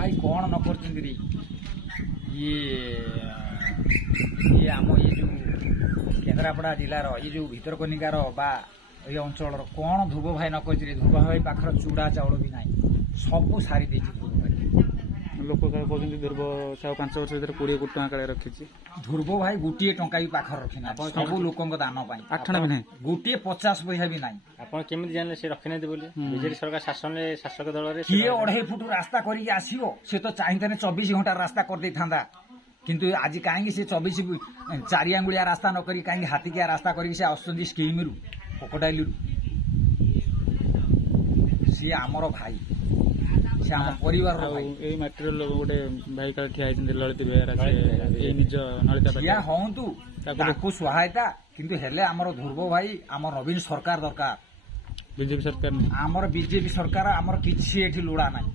भाई कौन न कर ये आम ये जो केन्द्रापड़ा जिलार ये जो भितरकनिकार बा ये अंचल कौन ध्रुव भाई न कर ध्रुव भाई पाखर चूड़ा चाउल भी ना सब सारी देछि ध्रुव भाई लोक कहते ध्रुव साहू 5 वर्ष भर 20 कोटी टका काले रखी ध्रुव भाई गोटे टंका भी पाखर रखी ना सब लोक दान आठना भी ना गोटे 50 पैसा भी ना आपण केमिति जानले से रखि नै बोली बीजेपी सरकार शासन रे शासक दल रे किए 2.5 फुट रास्ता करी आसीओ से तो चाहिए 24 घंटा रास्ता कर दे थांदा किंतु आज कहीं से 24 4 आंगुलिया रास्ता न करी कहीं हाथी रास्ता करी से आसुंदी स्कीम रु कोकोडाइल सी आमर भाई से आम परिवार भाई ए माटीर लोग गोटे भाई का ठिया होइछन ललित बेहरा से निज नलिता ठिया होंतु ताकू सहायता किंतु हेले आमर ध्रुव भाई आमर नवीन सरकार दरकार बीजेपी सरकार आमर बीजेपी सरकार आमर किछि एठी लुड़ा नाही।